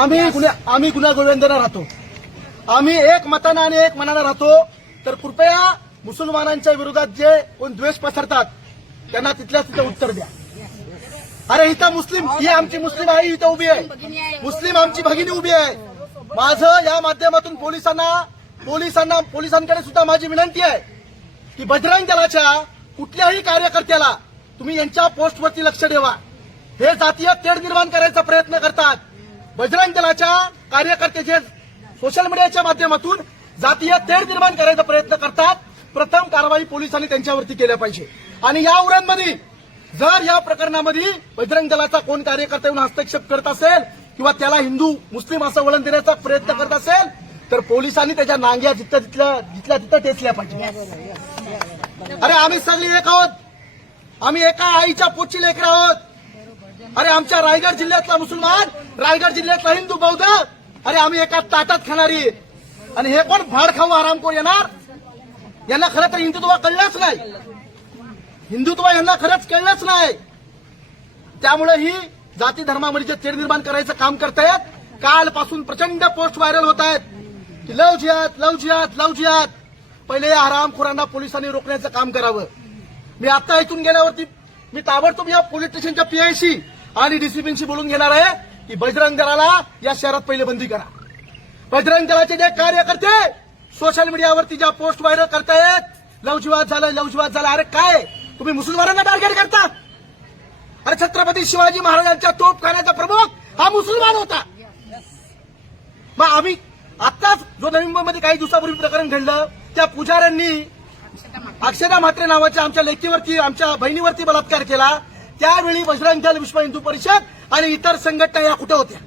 आम्ही आम्ही गुन्हा गोविंदना राहतो आम्ही एक मतानं आणि एक मनानं राहतो तर कृपया मुसलमानांच्या विरोधात जे कोण द्वेष पसरतात त्यांना तिथल्या तिथं उत्तर द्या अरे इथं मुस्लिम ही आमची मुस्लिम आई इथं उभी आहे मुस्लिम आमची भगिनी उभी आहे माझं या माध्यमातून पोलिसांना पोलिसांना पोलिसांकडे सुद्धा माझी विनंती आहे की बजरंग दलाच्या कुठल्याही कार्यकर्त्याला तुम्ही यांच्या पोस्टवरती लक्ष ठेवा हे जातीय तेढ निर्माण करायचा प्रयत्न करतात बजरंग दलाच्या कार्यकर्त्याचे सोशल मीडियाच्या माध्यमातून जातीय तेढ निर्माण करायचा प्रयत्न करतात प्रथम कारवाई पोलिसांनी त्यांच्यावरती केल्या पाहिजे आणि या उरांमध्ये जर या प्रकरणामध्ये बजरंग दलाचा कोण कार्यकर्ता येऊन हस्तक्षेप करत असेल किंवा त्याला हिंदू मुस्लिम असं वळण देण्याचा प्रयत्न करत असेल तर पोलिसांनी त्याच्या नांग्या जिथं जिथल्या जिथल्या तिथं टेचल्या पाहिजे अरे आम्ही सगळी एक आहोत आम्ही एका आईच्या पोटची लेकर आहोत अरे आमच्या रायगड जिल्ह्यातला मुसलमान रायगड जिल्ह्यातला हिंदू बौद्ध अरे आम्ही एका ताटात खाणारी आणि हे कोण भाड खाऊ आरामखोर येणार यांना खरं तर हिंदुत्व कळलंच नाही हिंदुत्व यांना खरंच कळलंच नाही त्यामुळे ही जाती धर्मामध्ये जे तेढ निर्माण करायचं काम करतायत कालपासून प्रचंड पोस्ट व्हायरल होत आहेत की लव जियात लव जियात लव जियात पहिले या हरामखोरांना पोलिसांनी रोखण्याचं काम करावं मी आता इथून गेल्यावरती मी ताबडतोब या पोलीस स्टेशनच्या पीआयसी आणि डीसीपींशी बोलून घेणार आहे की बजरंग दलाला या शहरात पहिले बंदी करा बजरंग दलाचे जे कार्यकर्ते सोशल मीडियावरती ज्या पोस्ट व्हायरल करतायत लवजीवाद झालं लवजीवाद झाला अरे काय तुम्ही मुसलमानांना टार्गेट करता अरे छत्रपती शिवाजी महाराजांच्या खाण्याचा प्रमुख हा मुसलमान होता मग आम्ही आत्ताच जो नवी काही दिवसापूर्वी प्रकरण घडलं त्या पुजाऱ्यांनी अक्षदा म्हात्रे नावाच्या आमच्या लेकीवरती आमच्या बहिणीवरती बलात्कार केला त्यावेळी दल विश्व हिंदू परिषद आणि इतर संघटना या कुठे होत्या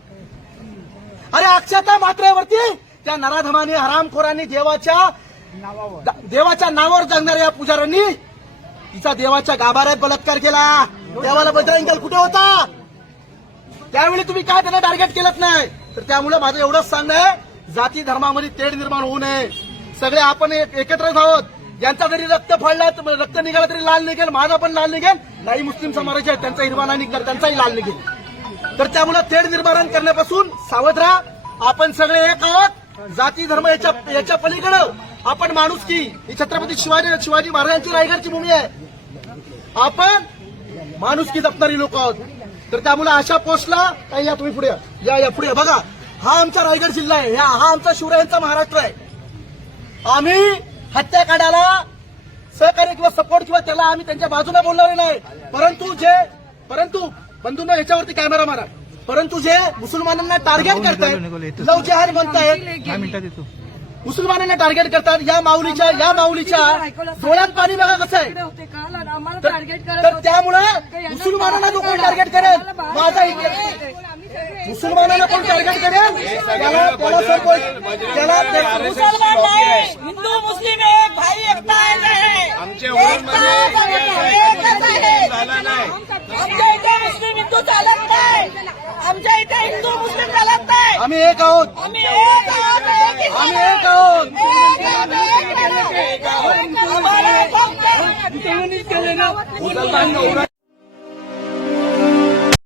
अरे अक्षता मात्रेवरती त्या नराधमाने हरामखोरांनी देवाच्या देवाच्या नावावर जगणाऱ्या या पुजाऱ्यांनी तिचा देवाच्या गाभाऱ्यात बलात्कार केला देवाला दल कुठे होता त्यावेळी तुम्ही काय त्यांना टार्गेट केलं नाही तर त्यामुळे माझं एवढंच सांगणं आहे जाती धर्मामध्ये तेढ निर्माण होऊ नये सगळे आपण एकत्रच आहोत यांचा जरी रक्त फाडला रक्त निघाला तरी लाल निघेल माझा पण लाल निघेल नाही मुस्लिम समाजाचे आहेत त्यांचा हिरवा नाही निघणार त्यांचाही लाल निघेल तर त्यामुळे थेट निर्माण करण्यापासून सावध राहा आपण सगळे एक आहोत जाती धर्म याच्या याच्या पलीकडं आपण माणूस की ही छत्रपती शिवाजी शिवाजी महाराजांची रायगडची भूमी आहे आपण माणूस की जपणारी लोक आहोत तर त्यामुळे अशा पोस्टला काही या तुम्ही पुढे या या पुढे बघा हा आमचा रायगड जिल्हा आहे हा आमचा शिवरायांचा महाराष्ट्र आहे आम्ही हत्या काढायला सहकार्य किंवा सपोर्ट किंवा त्याला आम्ही त्यांच्या बाजूला बोलणार नाही परंतु जे परंतु बंधूंनो याच्यावरती कॅमेरा मारा परंतु जे मुसलमानांना टार्गेट करतात लव जिहार म्हणतायत मुसलमानांना टार्गेट करतात या माऊलीच्या या माऊलीच्या डोळ्यात पाणी बघा कसं आहे तर त्यामुळे मुसलमानांना लोक टार्गेट करेल माझा मुसलमानांना पण टार्गेट करेल त्याला त्याला सपोर्ट त्याला मुसलमान नाही हिंदू मुस्लिम एक भाई एकता आहे आमच्या इथे मुस्लिम हिंदू चालत नाही आमच्या इथे हिंदू मुस्लिम चालत नाही आम्ही एक आहोत आम्ही एक आहोत आम्ही एक आहोत मुसलमान